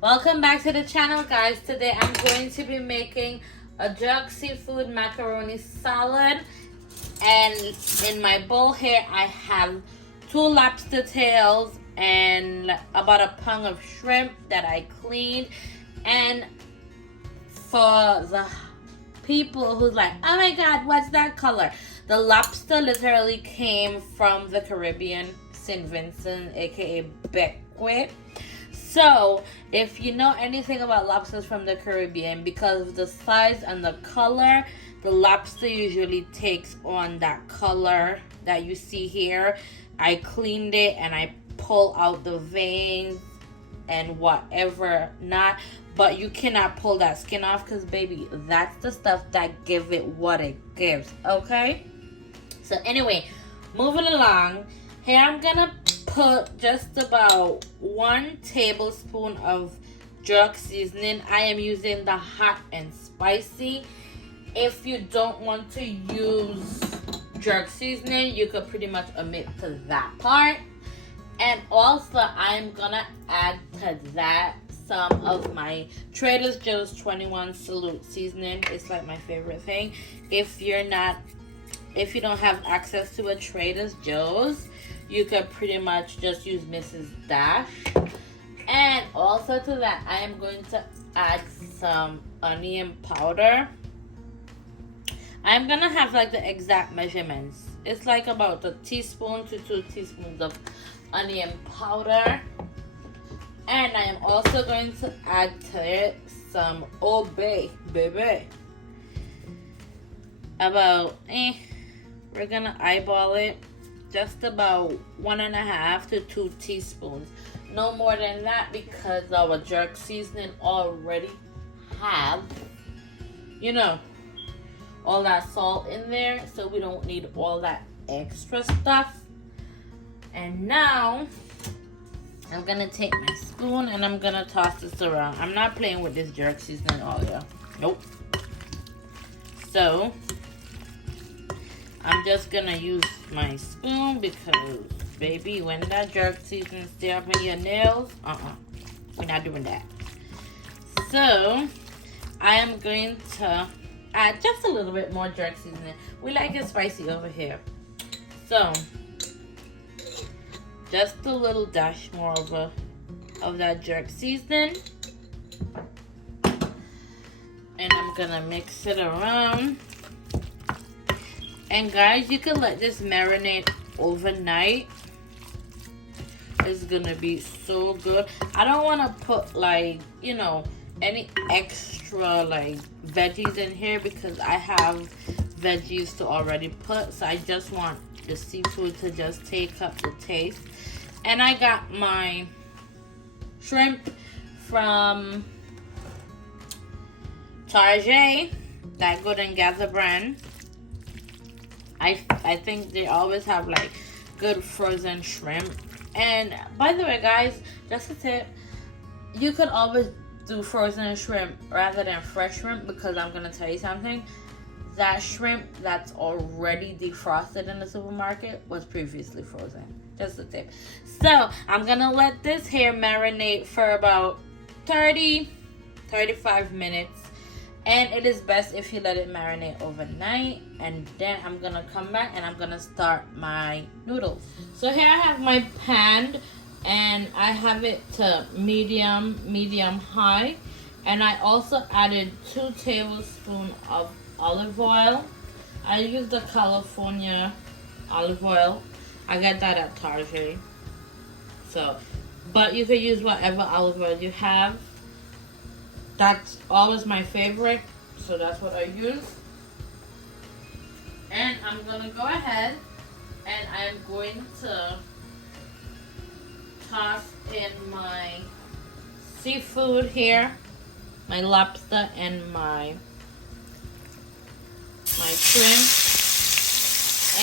Welcome back to the channel, guys. Today I'm going to be making a jerk seafood macaroni salad, and in my bowl here I have 2 lobster tails and about a pound of shrimp that I cleaned. And for the people who's like, oh my god, what's that color? The lobster literally came from the Caribbean, St. Vincent, aka Beckwith. So if you know anything about lobsters from the Caribbean, because of the size and the color, the lobster usually takes on that color that you see here. I cleaned it and I pull out the veins and whatever not, but you cannot pull that skin off, because baby, that's the stuff that give it what it gives. Okay, so anyway, moving along here, I'm gonna put just about 1 tablespoon of jerk seasoning. I am using the hot and spicy. If you don't want to use jerk seasoning, you could pretty much omit to that part. And also I'm gonna add to that some of my Trader Joe's 21 Salute seasoning. It's like my favorite thing. If you don't have access to a Trader Joe's, you could pretty much just use Mrs. Dash. And also to that, I am going to add some onion powder. I'm gonna have like the exact measurements. It's like about a teaspoon to 2 teaspoons of onion powder. And I am also going to add to it some Old Bay, baby. About, we're gonna eyeball it. Just about 1.5 to 2 teaspoons. No more than that, because our jerk seasoning already have, all that salt in there. So we don't need all that extra stuff. And now I'm gonna take my spoon and I'm gonna toss this around. I'm not playing with this jerk seasoning oil. Nope. So I'm just gonna use my spoon, because baby, when that jerk seasoning stay up in your nails, we're not doing that. So I am going to add just a little bit more jerk seasoning. We like it spicy over here, so just a little dash more of that jerk seasoning, and I'm gonna mix it around. And guys, you can let this marinate overnight. It's gonna be so good. I don't want to put any extra veggies in here, because I have veggies to already put. So I just want the seafood to just take up the taste. And I got my shrimp from Target, that Good and Gather brand. I think they always have good frozen shrimp. And by the way, guys, just a tip, you could always do frozen shrimp rather than fresh shrimp, because I'm gonna tell you something. That shrimp that's already defrosted in the supermarket was previously frozen. Just a tip. So I'm gonna let this here marinate for about 35 minutes. And it is best if you let it marinate overnight. And then I'm gonna come back and I'm gonna start my noodles. So here I have my pan, and I have it to medium high. And I also added 2 tablespoons of olive oil. I use the California olive oil. I got that at Target. So, but you could use whatever olive oil you have. That's always my favorite, so that's what I use. And I'm gonna go ahead and I'm going to toss in my seafood here, my lobster and my shrimp.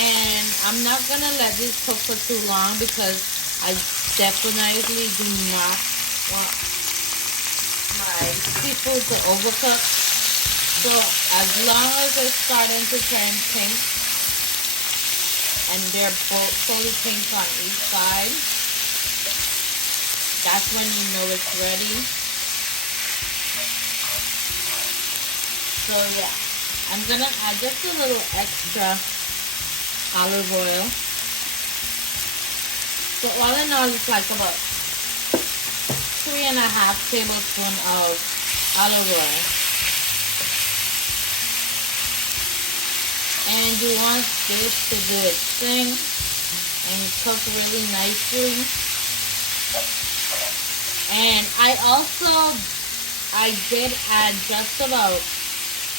And I'm not gonna let this cook for too long, because I definitely do not want my seafood to overcook. So as long as it's starting to turn pink and they're both fully pink on each side, that's when you know it's ready. So yeah, I'm gonna add just a little extra olive oil. So all in all, it's like about 3.5 tablespoons of olive oil. And you want this to do its thing and cook really nicely. And I did add just about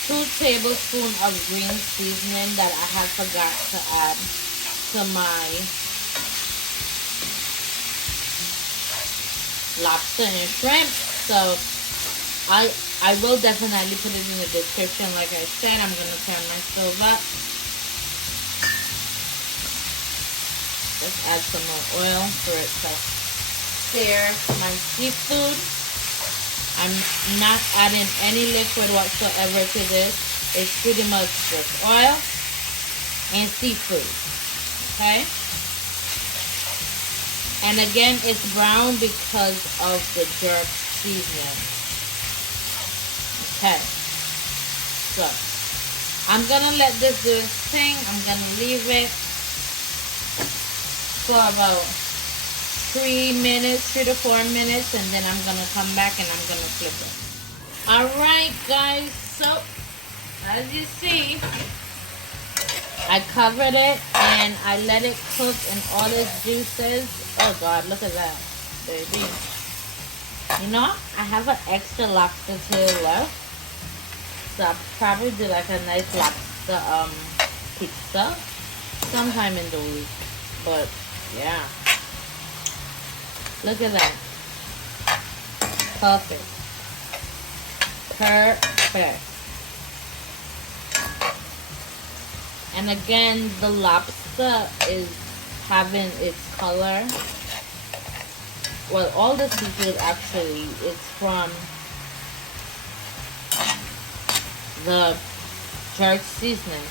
2 tablespoons of green seasoning that I had forgot to add to my lobster and shrimp. So I will definitely put it in the description. Like I said, I'm gonna turn my stove up. Let's add some more oil for it to sear my seafood. I'm not adding any liquid whatsoever to this. It's pretty much just oil and seafood. Okay? And again, it's brown because of the jerk seasoning. Okay. So, I'm gonna let this do its thing. I'm gonna leave it for about 3 to 4 minutes, and then I'm gonna come back and I'm gonna flip it. Alright guys, so as you see, I covered it and I let it cook in all its juices. Oh god, look at that, baby. You know, I have an extra lobster tail left, so I'll probably do like a nice lobster pizza sometime in the week. But yeah, look at that. Perfect. Perfect. And again, the lobster is having its color. Well, all the seafood actually is from the jerk seasoning.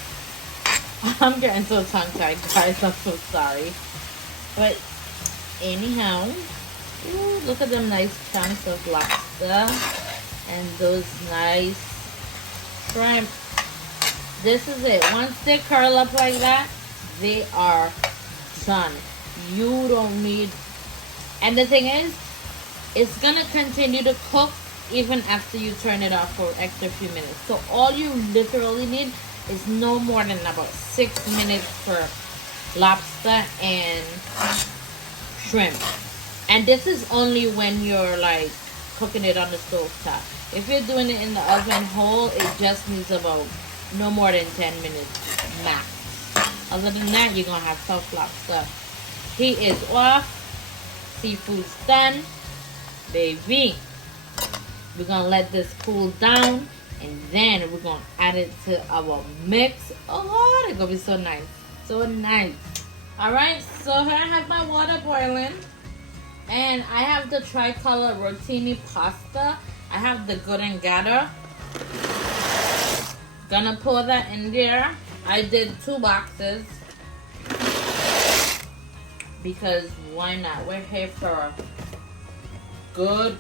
I'm getting so tongue-tied, guys. I'm so sorry. But anyhow, ooh, look at them nice chunks of lobster and those nice shrimp. This is it. Once they curl up like that, they are done. You don't need... And the thing is, it's gonna continue to cook even after you turn it off for extra few minutes. So all you literally need is no more than about 6 minutes for lobster and shrimp. And this is only when you're like cooking it on the stove top. If you're doing it in the oven whole, it just needs about no more than 10 minutes max. Other than that, you're gonna have tough lobster. Heat is off. Seafood's done. Baby, we're gonna let this cool down, and then we're gonna add it to our mix. Oh, it's gonna be so nice. So nice. Alright, so here I have my water boiling. And I have the tricolor rotini pasta. I have the good and gather. Gonna pour that in there. I did 2 boxes. Because why not? We're here for good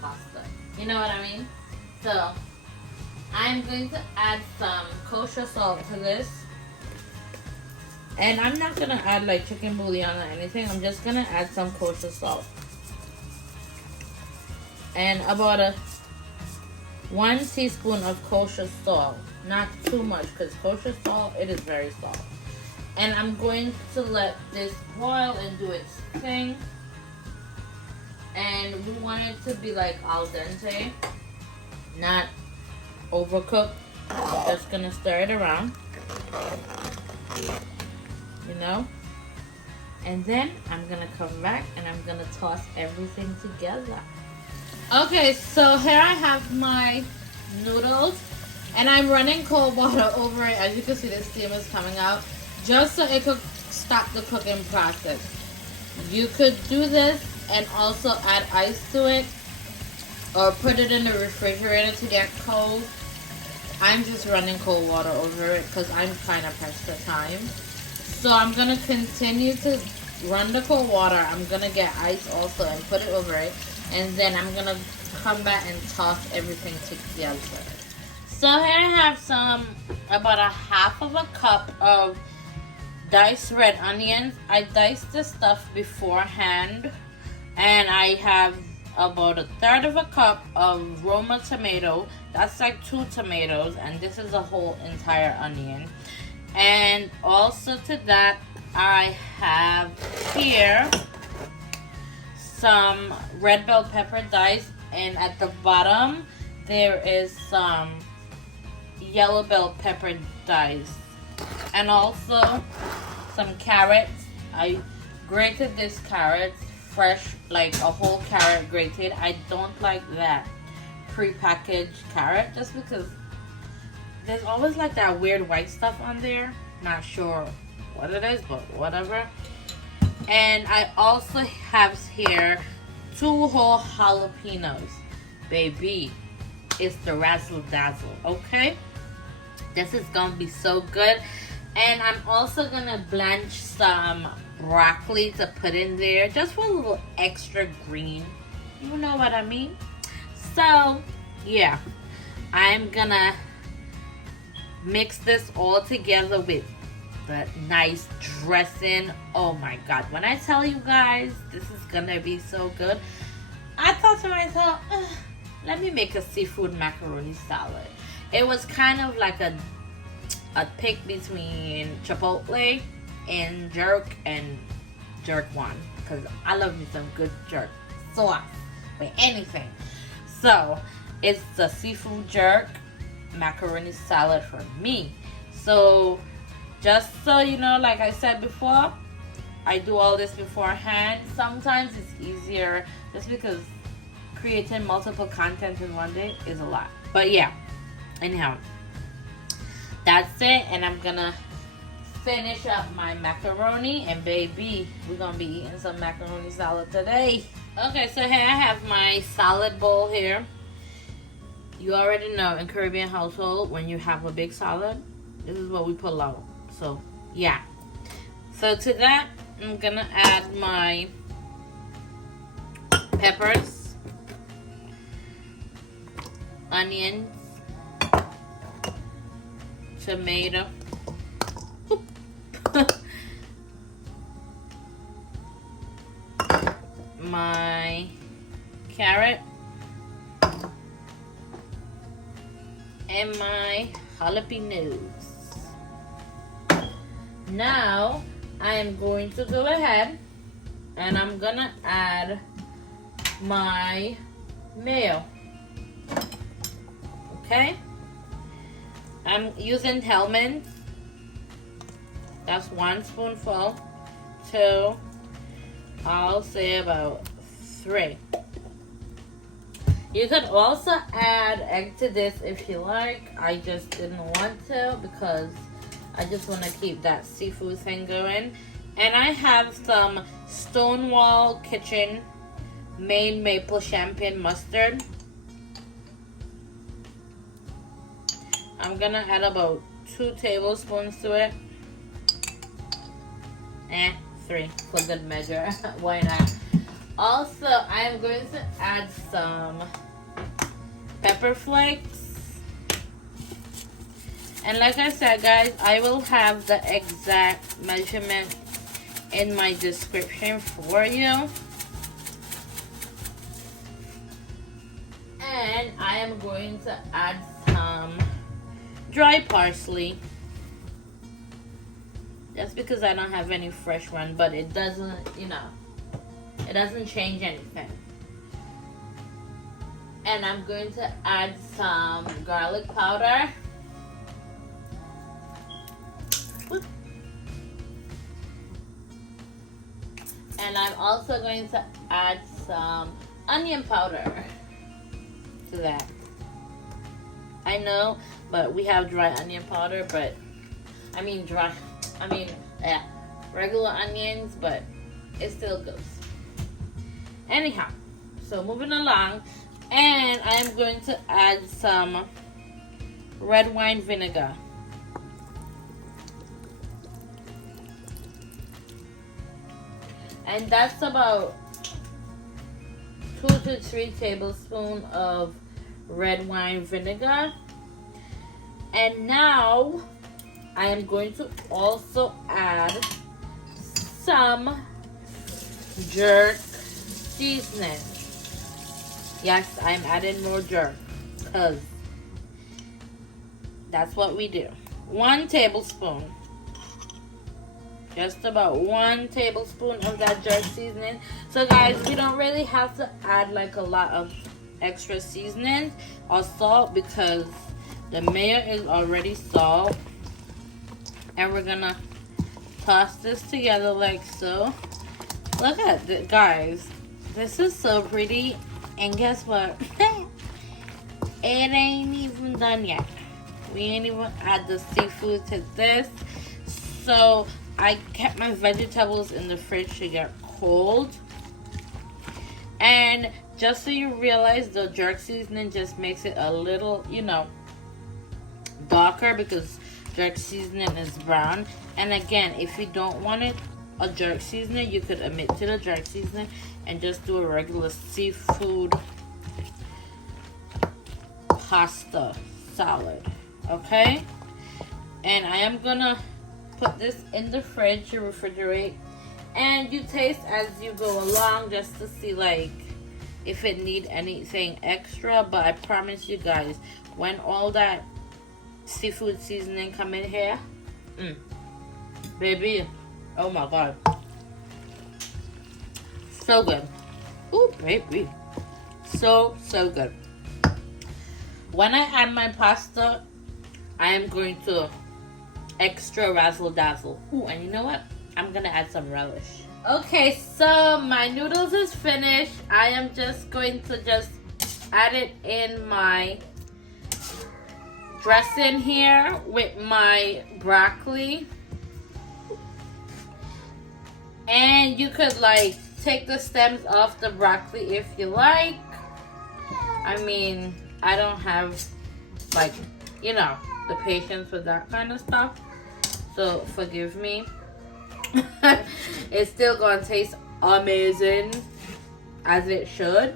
pasta. You know what I mean? So, I'm going to add some kosher salt to this. And I'm not going to add like chicken bouillon or anything. I'm just going to add some kosher salt. And about 1 teaspoon of kosher salt. Not too much, because kosher salt, it is very salt. And I'm going to let this boil and do its thing. And we want it to be like al dente, not overcooked. Just gonna stir it around, you know. And then I'm gonna come back and I'm gonna toss everything together. Okay, so here I have my noodles, and I'm running cold water over it. As you can see, the steam is coming out, just so it could stop the cooking process. You could do this and also add ice to it, or put it in the refrigerator to get cold. I'm just running cold water over it because I'm kind of pressed for time. So I'm going to continue to run the cold water. I'm going to get ice also and put it over it. And then I'm going to come back and toss everything together. So here I have about a half of a cup of diced red onions. I diced the stuff beforehand. And I have about a third of a cup of Roma tomato. That's like 2 tomatoes. And this is a whole entire onion. And also to that, I have here some red bell pepper diced. And at the bottom, there is some yellow bell pepper diced. And also some carrots. I grated this carrot fresh, like a whole carrot grated. I don't like that pre-packaged carrot just because there's always like that weird white stuff on there. Not sure what it is, but whatever. And I also have here 2 whole jalapenos. Baby, it's the razzle dazzle, okay? This is gonna be so good. And I'm also gonna blanch some broccoli to put in there just for a little extra green. You know what I mean? So, yeah. I'm gonna mix this all together with the nice dressing. Oh my God. When I tell you guys, this is gonna be so good. I thought to myself, let me make a seafood macaroni salad. It was kind of like a pick between Chipotle and jerk one, because I love me some good jerk sauce with anything. So it's the seafood jerk macaroni salad for me. So just so you know, like I said before, I do all this beforehand. Sometimes it's easier just because creating multiple content in one day is a lot. But yeah, anyhow, that's it. And I'm gonna finish up my macaroni, and baby, we're gonna be eating some macaroni salad today. Okay, so here I have my salad bowl here. You already know in Caribbean household, when you have a big salad, this is what we pull out. So yeah, so to that I'm gonna add my peppers, onions, tomato, my carrot, and my jalapenos. Now I am going to go ahead and I'm gonna add my mayo. Okay, I'm using Hellman. That's 1 spoonful. 2, I'll say about 3. You could also add egg to this if you like. I just didn't want to because I just want to keep that seafood thing going. And I have some Stonewall Kitchen Maine Maple Champagne Mustard. I'm gonna add about 2 tablespoons to it. 3 for good measure. Why not? Also, I am going to add some pepper flakes. And like I said, guys, I will have the exact measurement in my description for you. And I am going to add some dry parsley. That's because I don't have any fresh one, but it doesn't, you know, it doesn't change anything. And I'm going to add some garlic powder. And I'm also going to add some onion powder to that. I know, but we have dry onion powder, but regular onions, but it still goes. Anyhow, so moving along, and I'm going to add some red wine vinegar. And that's about 2 to 3 tablespoons of red wine vinegar. And now I am going to also add some jerk seasoning. Yes, I'm adding more jerk because that's what we do. 1 tablespoon. Just about 1 tablespoon of that jerk seasoning. So guys, we don't really have to add like a lot of extra seasoning or salt because the mayo is already salt. And we're gonna toss this together like so. Look at it, guys. This is so pretty. And guess what? It ain't even done yet. We ain't even add the seafood to this. So I kept my vegetables in the fridge to get cold. And just so you realize, the jerk seasoning just makes it a little, you know, darker because jerk seasoning is brown. And again, if you don't want it a jerk seasoning, you could omit to the jerk seasoning and just do a regular seafood pasta salad. Okay? And I am gonna put this in the fridge to refrigerate, and you taste as you go along just to see like if it need anything extra. But I promise you guys, when all that seafood seasoning come in here, baby, oh my god, so good. Ooh, baby, so good. When I add my pasta, I am going to extra razzle dazzle. Ooh, and you know what? I'm gonna add some relish. Okay, so my noodles is finished. I am just going to add it in my dressing here with my broccoli. And you could like take the stems off the broccoli if you like. I mean, I don't have like, you know, the patience with that kind of stuff, so forgive me. It's still gonna taste amazing as it should.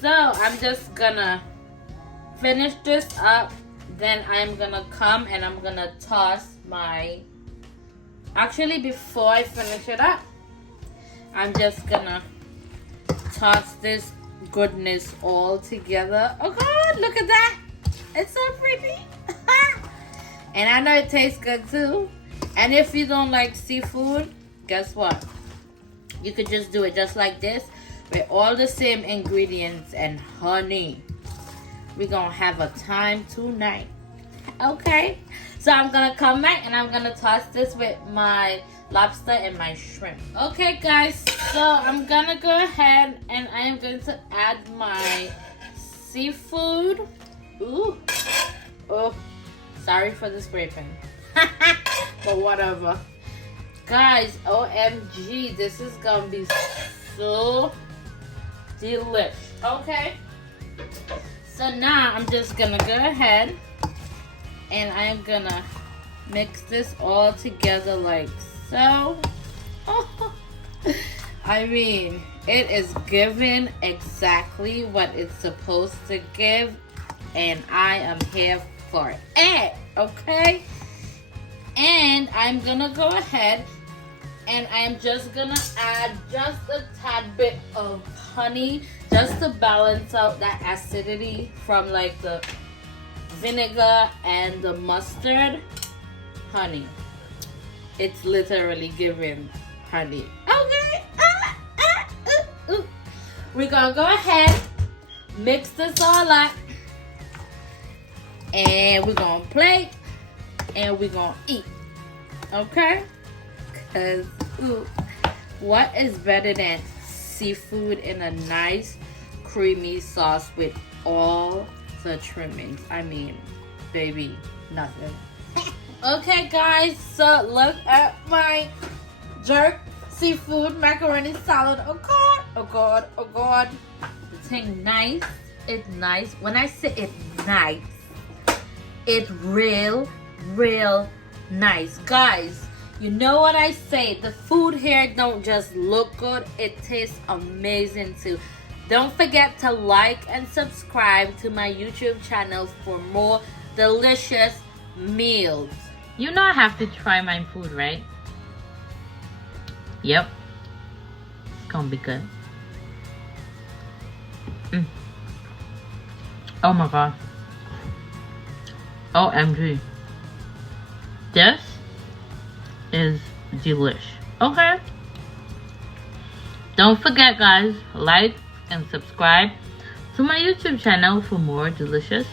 So I'm just gonna finish this up, then I'm gonna come and I'm gonna toss my, actually before I finish it up, I'm just gonna toss this goodness all together. Oh god, look at that, it's so pretty. And I know it tastes good too. And if you don't like seafood, guess what? You could just do it just like this with all the same ingredients and honey. We're gonna have a time tonight. Okay? So I'm gonna come back and I'm gonna toss this with my lobster and my shrimp. Okay guys, so I'm gonna go ahead and I am going to add my seafood. Ooh. Oh. Sorry for the scraping. But whatever. Guys, OMG, this is gonna be so delish. Okay. So now I'm just gonna go ahead and I'm gonna mix this all together like so. I mean, it is giving exactly what it's supposed to give, and I am here for it, okay? And I'm gonna go ahead and I'm just gonna add just a tad bit of honey just to balance out that acidity from like the vinegar and the mustard. Honey, it's literally giving honey. Okay, we're gonna go ahead, mix this all up, and we're gonna plate and we're gonna eat. Okay? Because what is better than seafood in a nice creamy sauce with all the trimmings? I mean, baby, nothing. Okay guys, so look at my jerk seafood macaroni salad. Oh god, oh god, oh god. The thing nice, it's nice. When I say it's nice, it's real nice. Guys, you know what I say, the food here don't just look good, it tastes amazing too. Don't forget to like and subscribe to my YouTube channel for more delicious meals. You know I have to try my food, right? Yep. It's gonna be good. Oh my god. OMG. This is delish. Okay. Don't forget, guys, like and subscribe to my YouTube channel for more delicious